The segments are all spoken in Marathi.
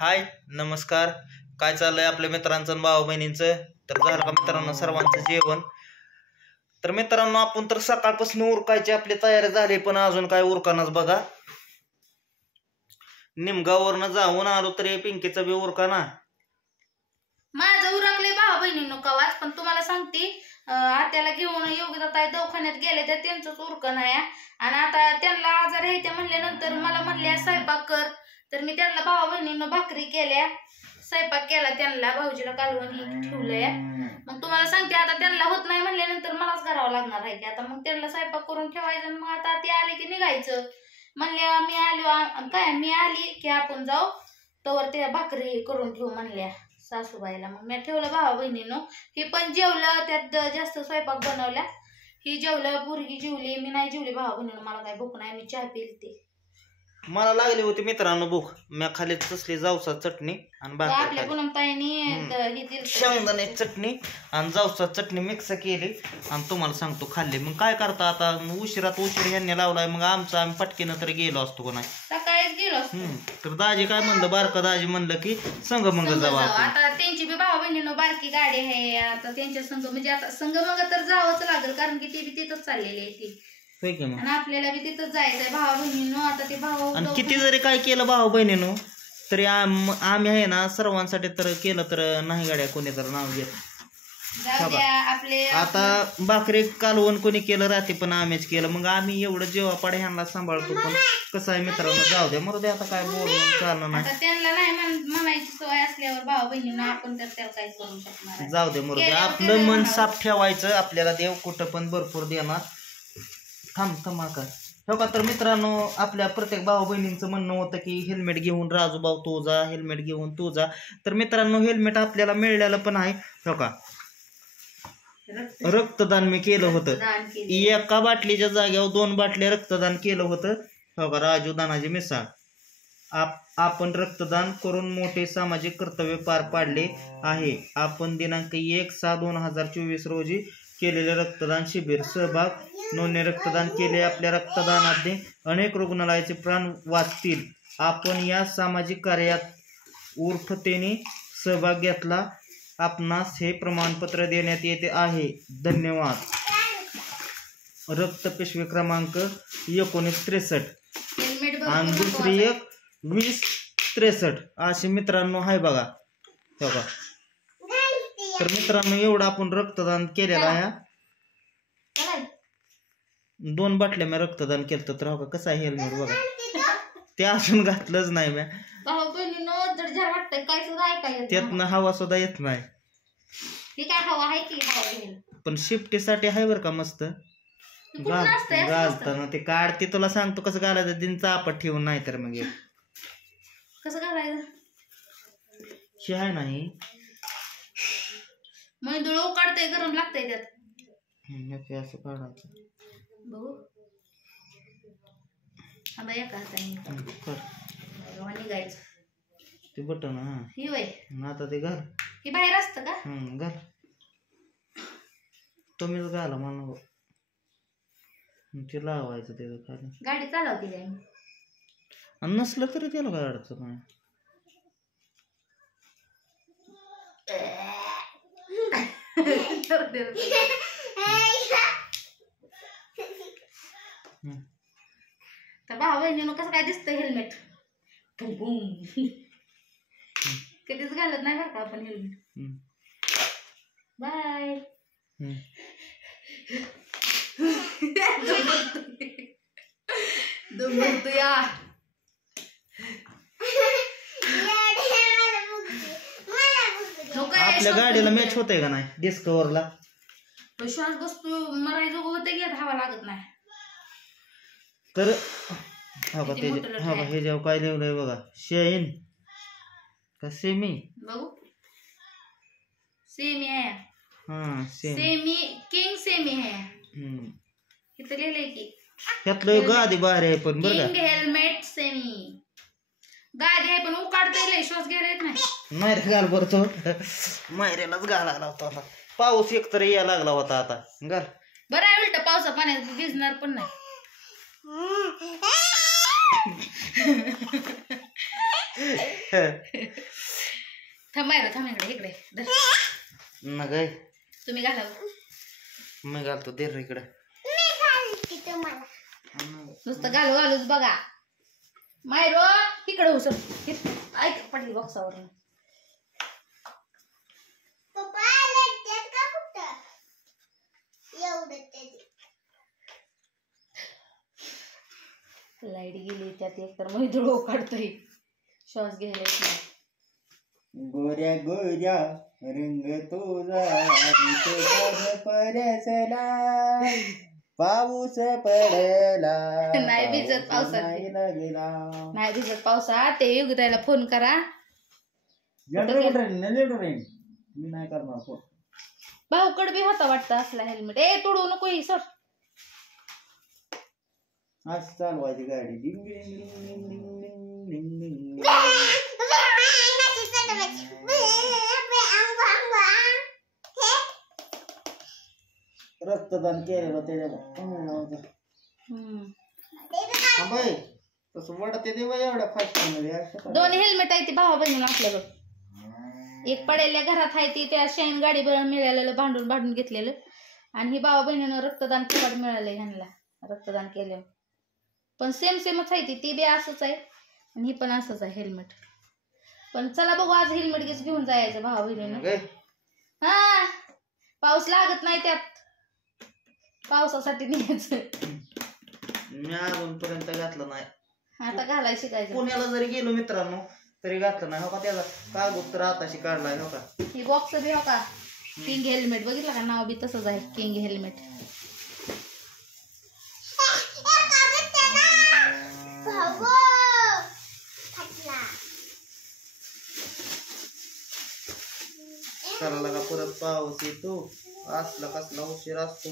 हाय नमस्कार. काय चाललंय आपल्या मित्रांचं आणि भाऊ बहिणींचं? तर झालं का मित्रांनो सर्वांचं जेवण? तर मित्रांनो आपण तर सकाळपासून उरकायची आपली तयारी झाली, पण अजून काय उरकानाच बघा. निमगावरनं जाऊन आलो तरी पिंकीचा बी उरकाना. माझं उरकले भाऊ बहिणींनो कवाच, पण तुम्हाला सांगते आत्याला घेऊन योगिताताई दवाखान्यात गेले तर त्यांचंच उरकन आहे. आणि आता त्यांना आजार आहे ते म्हणल्यानंतर मला म्हणल्या स्वयंपाक कर, तर मी त्यांना भाऊ बहिणींनो भाकरी केल्या, स्वयंपाक केला त्यांना, भाऊजीला कालवण ही ठेवलंय. मग तुम्हाला सांगते आता त्यांना होत नाही म्हणल्यानंतर मलाच करावं लागणार आहे. आता मग त्यांना स्वयंपाक करून ठेवायचं, मग आता ते आले की निघायचं. म्हणल्या मी आलो काय, मी आली की आपण जाऊ, तवर त्या भाकरी करून ठेवू म्हणल्या सासूबाईला. मग मी ठेवलं भावा बहिणीनं. ही पण जेवलं, त्यात जास्त स्वयंपाक बनवला. ही जेवलं, पोरगी जेवली, मी नाही जेवली भावा बहिणीनं. मला काय भूक नाही, मी चहा पिलते. मला लागली होती मित्रांनो भूक. मी खाली तसली जावसा चटणी आणि आपल्या पूनमताईने शेंगदाणे चटणी आणि जावसा चटणी मिक्स केली आणि तुम्हाला सांगतो खाल्ली. मग काय करता आता, उशिरात उशीर ह्यांनी लावलाय, मग आमचं पटकीनं तरी गेलो असतो का नाही, सकाळीच गेलो. तर दाजी काय म्हणलं, बारका दाजी म्हणलं की संग मंग जावा. आता त्यांची बी भावा बहिणीनं बारकी गाडी आहे, आता त्यांच्या संघ म्हणजे आता संघ मग तर जावंच लागेल, कारण की ती बी तिथंच चाललेली आहे ती, आणि आपल्याला बी तिथंच जायचंय भावा बहिणीनं. आता ते भाऊ आणि किती जरी काय केलं भाऊ बहिणीनं तरी आम्ही आहे ना सर्वांसाठी तर केलं तर नाही गाड्या कोणी तर नाव घेत. आपले आता भाकरी कालवण कोणी केलं राहते, पण आम्हीच केलं. मग आम्ही एवढं जेव्हा ह्यांना सांभाळतो, पण कसं आहे मित्रांनो, जाऊ द्या मरू द्या, आता काय बोलून चालणार नाही. त्यांना नाही म्हणायची सवय असल्यावर भाऊ बहिणीनं आपण तर त्याला काही करू शकणार, जाऊ दे मरू द्या. आपलं मन साफ ठेवायचं, आपल्याला देव कुठं पण भरपूर देणार. धमाका हो का. तर मित्रांनो आपल्या प्रत्येक भाऊ बहिणींचं म्हणणं होतं की हेल्मेट घेऊन राजू भाऊ तू जा, हेल्मेट घेऊन तू जा. तर मित्रांनो हेल्मेट आपल्याला मिळालेलं पण आहे हो का. रक्तदान मी केलं होतं, एका बाटलीच्या जागेवर 2 बाटल्या रक्तदान केलं होतं हो का. राजू दानाजी मिसाळ. आपण रक्तदान करून मोठे सामाजिक कर्तव्य पार पाडले आहे. आपण दिनांक 1/6/2024 रोजी केलेले रक्तदान शिबिर सहभाग नोंदणी रक्तदान केले. आपल्या रक्तदानाने अनेक रुग्णालयाचे प्राण वाचतील. आपण या सामाजिक कार्यात उर्फतेने सहभाग घेतला. आपणास हे प्रमाणपत्र देण्यात येते आहे. धन्यवाद. रक्त पिशवी क्रमांक 1963 आणि दुसरी 2063 असे मित्रांनो आहे बघा हो का. तर मित्रांनो एवढं आपण रक्तदान केलेलं आहे. 2 बाटल्या मी रक्तदान केलं. तर हो का कसं आहे हेल्मेट बघा, ते असून घातलंच नाही मी. त्यातनं हवा सुद्धा येत नाही, पण शिफ्टीसाठी आहे बरं का मस्त. घालताना ते काढते, तुला सांगतो कसं घालायचं, दिन चापट ठेवून, नाही तर मग कसं घालायचं हे आहे नाही मंदुळ काढतंय, गरम लागतंय त्यात. असं काढायचं बघू आता एका हाताने निघायचं ते बटन. हा ही वय आता ते घाल, हे बाहेर असतं का? घाल तुम्हीच घाला म्हणून ते लावायचं ते खाली. गाडी चालवते काय आणि नसलं तरी त्याला काय अडचण नाही. तर भाऊ बहिणीनं कसं काय दिसतं हेल्मेट, कधीच घालत नाही बरं का आपण हेल्मेट. बाय. या आपल्या गाडीला मॅच होतंय का नाही डिस्कवरला? श्वास बसतो मरायचं होते की धावा लागत नाही. तर हो का ते हो का हे जेव्हा काय लिहिलंय बघा, शेन का सेमी, बघू सेमी आहे. हा सेमी किंग सेमी आहे. इथं लिहिलंय की त्यातलं गादी बाहेर आहे, पण बरं किंग हेल्मेट सेमी गादी आहे, पण उकाडता श्वास घ्यायला येत नाही. मायरे घाल बरं, तो मायरेलाच घालायला होता. आता पाऊस एकतर यायला लागला होता, आता घाल बरं आहे. उलट पावसा पाण्यात भिजणार पण नाही. थांबाय थांब इकडे धर. न ग तुम्ही घाला मी घालतो दे रे इकडे नुसतं घालूच बघा. मायरो इकडे उसर ऐक पडली बॉक्सावर. लाईट गेली त्यात एक तर मग धुळो काढतोय श्वास घ्यायला येत नाही. गोऱ्या गोऱ्या रंग तुझा परसला पाऊस पडला नाही भिजत पावसात नाही भिजत पावसात. ते युगताईला फोन करा. मी नाही करणार फोन. भाऊकड बी होता वाटतं असला हेल्मेट. ए तोडू नको ही सर. आज चालवायची गाडी डिंग डिंग डिंग डिंग डिंग डिंग डिंग. रक्तदान केलेलं त्याच्यामुळे तसं वाटत ते एवढ्या फास्ट मध्ये. दोन हेल्मेट आहे ती भावा बहिणीला आपल्याकडं. एक पडेल्या घरात आहे ती त्या शाईन गाडी मिळालेलं भांडून घेतलेलं. आणि ही भावा बहिणीनं रक्तदान केव्हा मिळालंय ह्यांना रक्तदान केलं. पण सेमच आहे ती बी असंच आहे आणि ही पण असंच आहे हेल्मेट. पण चला बघू आज हेल्मेट घेऊन जायचं भावा बहिणीनं. हा पाऊस लागत नाही त्यात पावसासाठी न्यायचं. मी अजूनपर्यंत घातलं नाही. आता घालाय शिकायचं. पुण्याला जरी गेलो मित्रांनो तरी घातलं नाही. हो का त्याचा कागद तर आताशी काढलाय. हो का ही बॉक्स बी हो का किंग हेल्मेट बघितलं का नाव बी तसंच आहे किंग हेल्मेट. चला लगा परत पाऊस येतो. असला कसला उशीर असतो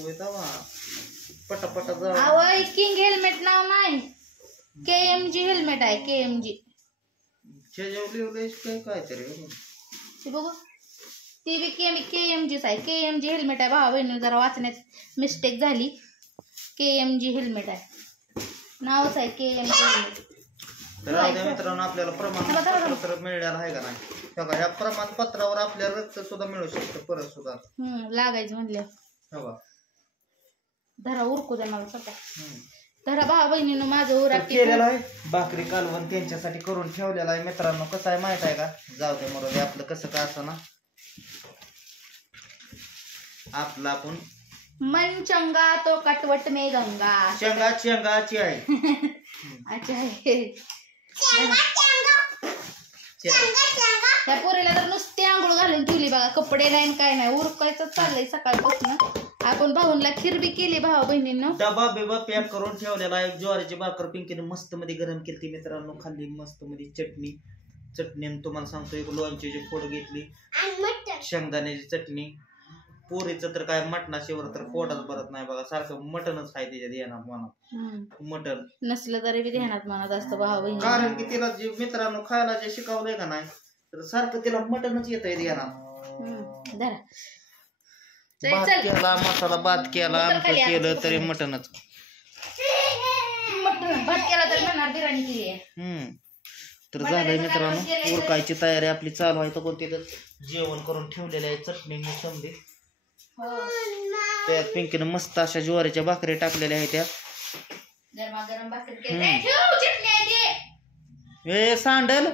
पटापटा जाऊ. किंग हेल्मेट नाव नाही KMG हेल्मेट आहे KMG. काहीतरी बघू ती बी KMGच आहे. KMG हेल्मेट आहे. भावा बहिणी जरा वाचण्यात मिस्टेक झाली. KMG हेल्मेट आहे नावच आहे KMG हेल्मेट. तर मित्रांनो आपल्याला प्रमाणपत्र मिळालं आहे का नाही. ह्या प्रमाणपत्रावर आपल्याला रक्त सुद्धा मिळू शकतं परत सुद्धा लागायचं म्हणलं. धरा उरकू द्या मला सध्या. धरा भावा बहिणीनं माझं उराक केलेलं आहे. भाकरी कालवण त्यांच्यासाठी करून ठेवलेला आहे मित्रांनो. कसं आहे माहित आहे का जाऊ दे मरू दे आपलं कसं का असं ना आपला आपण मन चंगा तो कटवट में गंगा. चंगाची आहे. अच्छा आहे. त्या पोरीला तर नुसती आंघोळ घालून ठेवली बघा. कपडे नाही काय नाही उरकायचं चाललंय सकाळपासून. आपण भाऊनला खीर बी केली भावा बहिणींना. डबा बिबा पॅक करून ठेवलेला आहे. ज्वारीची भाकर पिंकीने मस्त मध्ये गरम केली मित्रांनो. खाल्ली मस्त मध्ये चटणी तुम्हाला सांगतो एक लोणच्याची फोड घेतली. शेंगदाण्याची चटणी. पोरीचं तर काय मटणाशिवर तर पोटच भरत नाही बघा. सारखं मटनच आहे त्याच्यात येणार मनात. मटन नसलं तरी बी ध्यानात मनात असतं भावा बहिणी. कारण की तिला जे मित्रांनो खायला जे शिकवलंय का नाही तर सारखं तिला मटनच येत आहे ध्यानात. भात केला मसाला भात केला आमचं केलं तरी मटनच. भात केला तरी म्हणणार बिर्याणी केली आहे. तर झालंय मित्रांनो उरकायची तयारी आपली चालू आहे. तर कोणती जेवण करून ठेवलेलं आहे. चटणी मोसंबी त्यात पिंकीनं मस्त अशा ज्वारीच्या भाकरी टाकलेल्या आहेत. त्या गरम भाकरी ए सांडल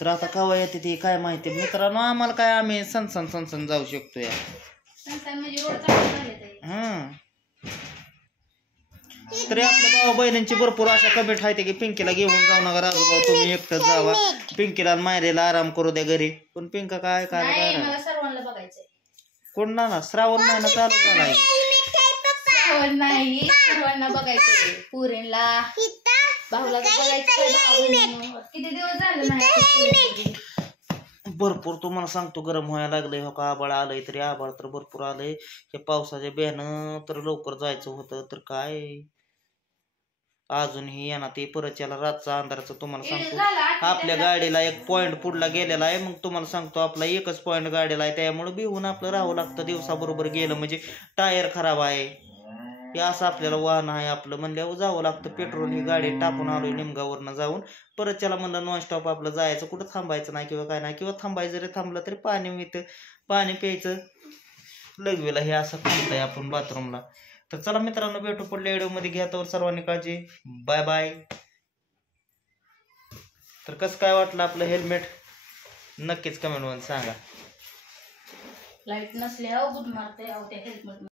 तर आता कवा येते ती काय माहिती मित्रांनो. आम्हाला काय आम्ही सनसन जाऊ शकतो या. तरी आपल्या भाऊ बहिणींची भरपूर अशा कमेंट आहे की पिंकीला घेऊन जाऊ नका राजूभाऊ तुम्ही एकटंच जावा. पिंकीला मायरेला आराम करू द्या घरी. पण पिंका काय काय सर्वांना बघायचंय. कोण ना श्रावण महिना चालू झालाय. नाही सर्वांना बघायचंय. पुरीला भाऊला बघायचं. किती दिवस झाले नाही. भरपूर तुम्हाला सांगतो गरम व्हायला लागलंय. हो का आबाळ आलंय तरी आबाळ तर भरपूर आलंय. हे पावसाच्या बियाणं तर लवकर जायचं होतं तर काय अजूनही येणार ते परत याला रातचा अंधाराचं तुम्हाला सांगतो. आपल्या गाडीला एक पॉइंट पुढला गेलेला आहे. मग तुम्हाला सांगतो आपला एकच पॉइंट गाडीला आहे त्यामुळे बिहून आपलं राहावं लागतं. दिवसाबरोबर गेलं म्हणजे टायर खराब आहे हे असं आपल्याला वाहन आहे आपलं म्हणल्यावर जावं लागतं. पेट्रोल ही गाडी टाकून आलोय निमगावरनं जाऊन, परत त्याला म्हणलं नॉनस्टॉप आपलं जायचं, कुठं थांबायचं नाही किंवा काय नाही, किंवा थांबायचं जरी थांबलं तरी पाणी मिळतं, पाणी प्यायचं लगवेला. हे असं थांबताय आपण बाथरूमला. तर चला मित्रांनो, भेटू पुढल्या व्हिडिओमध्ये. घ्या तर सर्वांनी काळजी. Bye bye. तर कसं काय वाटलं आपलं हेल्मेट नक्कीच कमेंट मध्ये सांगा. लाईट नसल्यावर गुड मारते त्या हेल्मेट.